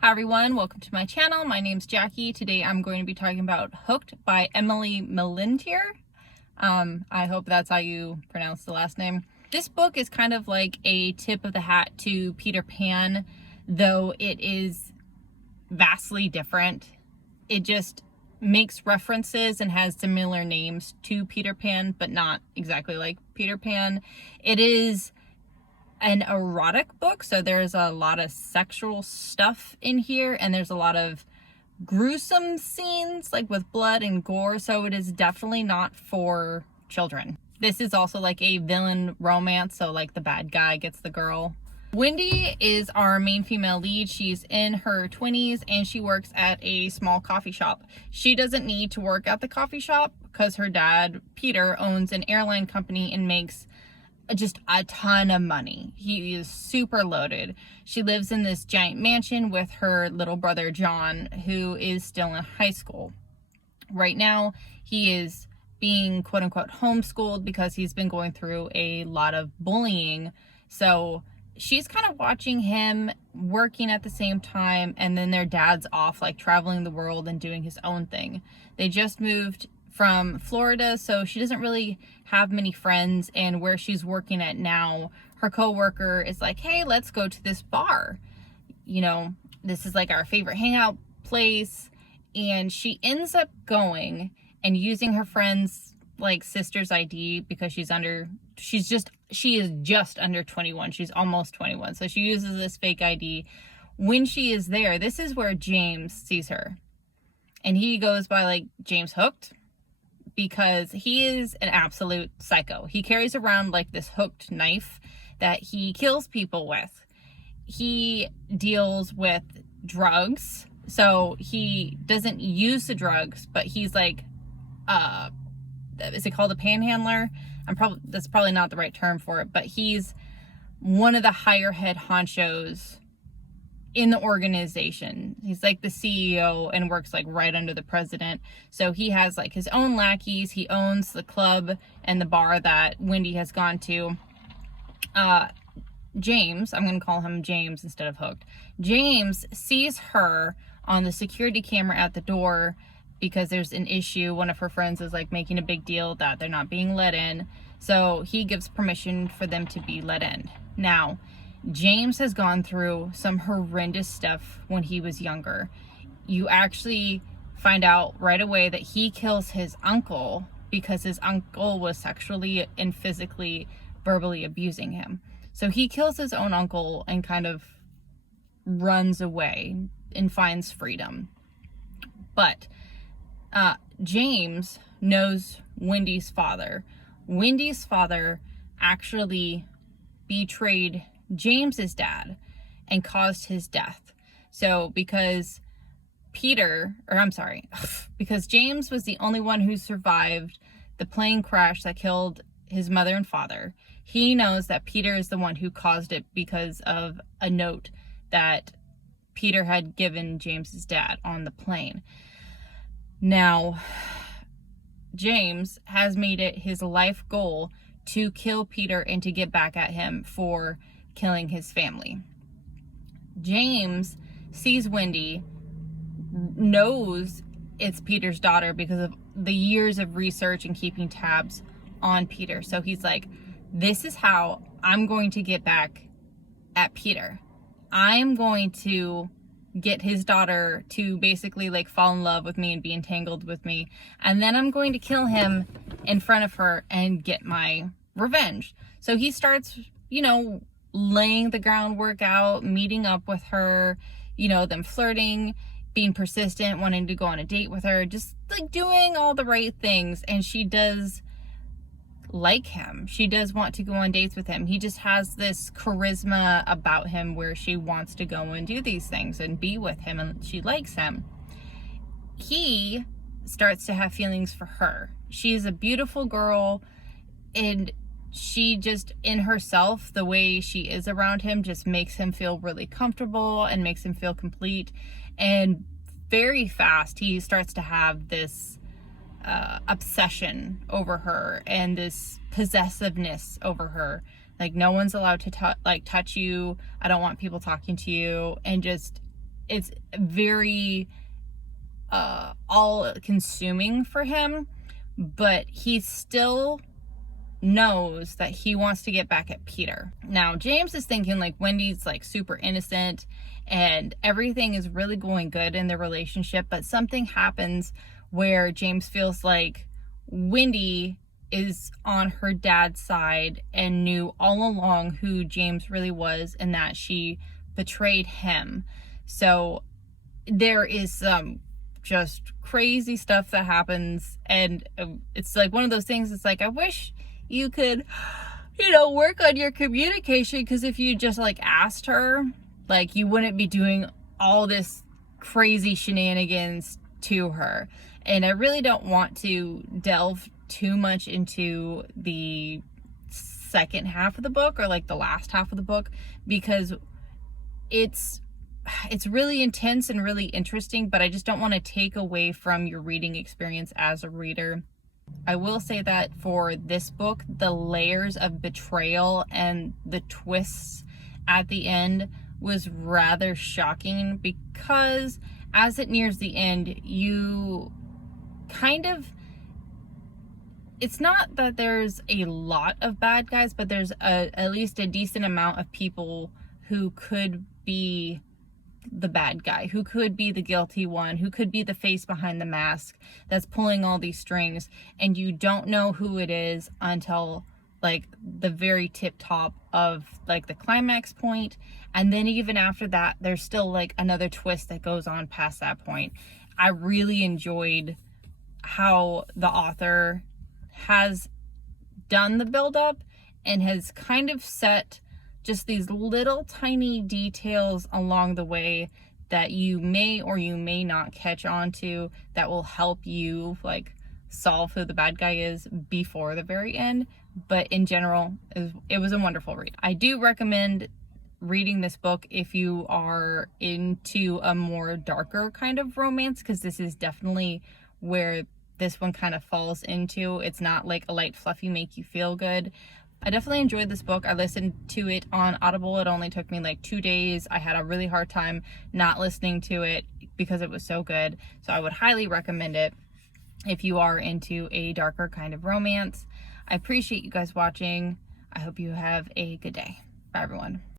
Hi everyone, welcome to my channel. My name's Jackie. Today I'm going to be talking about Hooked by Emily Mcintire. I hope that's how you pronounce the last name. This book is kind of like a tip of the hat to Peter Pan, though it is vastly different. It just makes references and has similar names to Peter Pan, but not exactly like Peter Pan. It is an erotic book, so there's a lot of sexual stuff in here, and there's a lot of gruesome scenes, like with blood and gore, so it is definitely not for children. This is also like a villain romance, so like the bad guy gets the girl. Wendy is our main female lead. She's in her 20s and she works at a small coffee shop. She doesn't need to work at the coffee shop because her dad, Peter, owns an airline company and makes just a ton of money. He is super loaded. She lives in this giant mansion with her little brother John, who is still in high school. Right now, he is being quote unquote homeschooled because he's been going through a lot of bullying. So she's kind of watching him working at the same time, and then their dad's off like traveling the world and doing his own thing. They just moved from Florida, so she doesn't really have many friends, and where she's working at now, her coworker is like, hey, let's go to this bar. You know, this is like our favorite hangout place, and she ends up going and using her friend's like sister's ID because she is just under 21. She's almost 21, so she uses this fake ID. When she is there, this is where James sees her, and he goes by like James Hooked, because he is an absolute psycho. He carries around like this hooked knife that he kills people with. He deals with drugs. So he doesn't use the drugs, but he's like, is it called a panhandler? That's probably not the right term for it, but he's one of the higher head honchos in the organization. He's like the CEO and works like right under the president. So he has like his own lackeys. He owns the club and the bar that Wendy has gone to. James, I'm going to call him James instead of Hooked. James sees her on the security camera at the door because there's an issue. One of her friends is like making a big deal that they're not being let in. So he gives permission for them to be let in. Now, James has gone through some horrendous stuff when he was younger. You actually find out right away that he kills his uncle because his uncle was sexually and physically, verbally abusing him. So he kills his own uncle and kind of runs away and finds freedom. But James knows Wendy's father. Wendy's father actually betrayed James's dad and caused his death. So because because James was the only one who survived the plane crash that killed his mother and father, he knows that Peter is the one who caused it because of a note that Peter had given James's dad on the plane. Now, James has made it his life goal to kill Peter and to get back at him for killing his family. James sees Wendy, knows it's Peter's daughter because of the years of research and keeping tabs on Peter. So he's like, this is how I'm going to get back at Peter. I'm going to get his daughter to basically like fall in love with me and be entangled with me, and then I'm going to kill him in front of her and get my revenge. So he starts, laying the groundwork out, meeting up with her, them flirting, being persistent, wanting to go on a date with her, just like doing all the right things. And she does like him. She does want to go on dates with him. He just has this charisma about him where she wants to go and do these things and be with him, and she likes him. He starts to have feelings for her. She's a beautiful girl, and she just, in herself, the way she is around him just makes him feel really comfortable and makes him feel complete. And very fast, he starts to have this obsession over her and this possessiveness over her. Like, no one's allowed to touch you. I don't want people talking to you. And just it's very all consuming for him, but he still knows that he wants to get back at Peter. Now James is thinking like Wendy's like super innocent and everything is really going good in their relationship, but something happens where James feels like Wendy is on her dad's side and knew all along who James really was and that she betrayed him. So there is some just crazy stuff that happens, and it's like one of those things, it's like I wish you could, you know, work on your communication, because if you just like asked her, like you wouldn't be doing all this crazy shenanigans to her. And I really don't want to delve too much into the second half of the book, or like the last half of the book, because it's really intense and really interesting, but I just don't want to take away from your reading experience as a reader. I will say that for this book, the layers of betrayal and the twists at the end was rather shocking, because as it nears the end, you kind of, it's not that there's a lot of bad guys, but there's at least a decent amount of people who could be the bad guy, who could be the guilty one, who could be the face behind the mask that's pulling all these strings, and you don't know who it is until like the very tip top of like the climax point. And then even after that, there's still like another twist that goes on past that point. I really enjoyed how the author has done the build-up and has kind of set just these little tiny details along the way that you may or you may not catch on to, that will help you like solve who the bad guy is before the very end. But in general, it was a wonderful read. I do recommend reading this book if you are into a more darker kind of romance, because this is definitely where this one kind of falls into. It's not like a light fluffy make you feel good. I definitely enjoyed this book. I listened to it on Audible. It only took me like 2 days. I had a really hard time not listening to it because it was so good. So I would highly recommend it if you are into a darker kind of romance. I appreciate you guys watching. I hope you have a good day. Bye everyone.